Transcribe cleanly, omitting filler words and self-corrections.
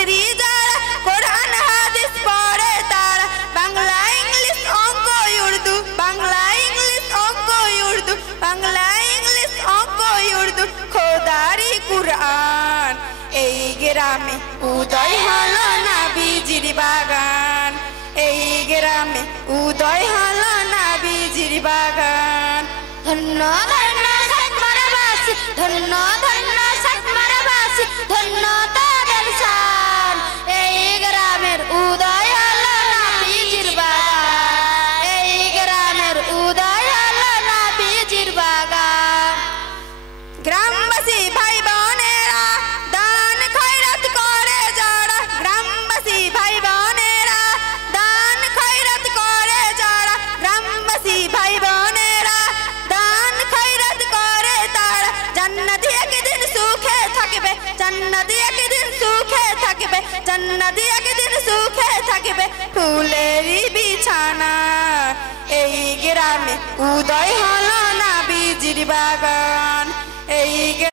ছাত্রী যারা কোরআন হাদিস পড়ে তারা বাংলা ইংলিশ অঙ্ক উর্দু বাংলা ইংলিশ অঙ্ক উর্দু বাংলা ইংলিশ অঙ্ক উর্দু খোদারি কুরআন এই গ্রামে উদয় হলো নবীজির বাগান এই গ্রামে উদয় হলো নবীজির বাগান ধন্য ধন্য সাতমারাবাসী ধন্য ধন্য সাতমারাবাসী ধন্য তাদের শান এই গ্রামের উদয় হলো নবীজির বাগান এই গ্রামের উদয় হলো নবীজির বাগান গ্রামবাসী ভাই বোনেরা দান খয়রাত করে যারা গ্রামবাসী ভাই বোনেরা দান খয়রাত করে যারা গ্রামবাসী ভাই বোনেরা দান খয়রাত করে তারা জান্নাতে একদিন সুখে থাকবে জান্নাতে একদিন সুখে থাকবে জান্নাতে একদিন সুখে থাকবে ফুলেরই বিছানা এই গ্রামে উদয় হলো নবীজির বাগান এই